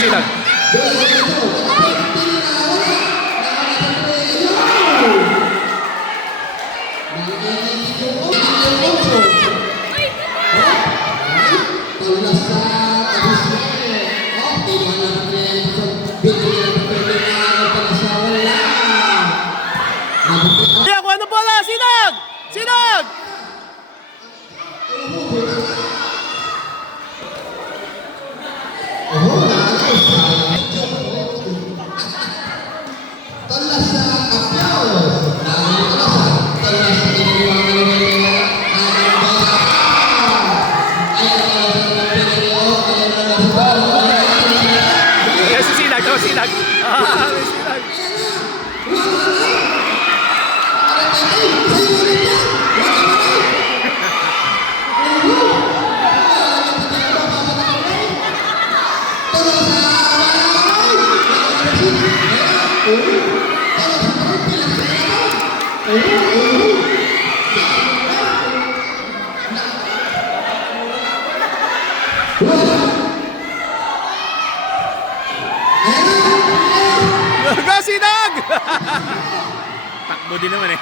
Silag. Kaya kung ano pala, sinag! Sinag! Yes, sinag, oh, sinag. Ah, may sinag. Go, sinag! Takbo din naman eh.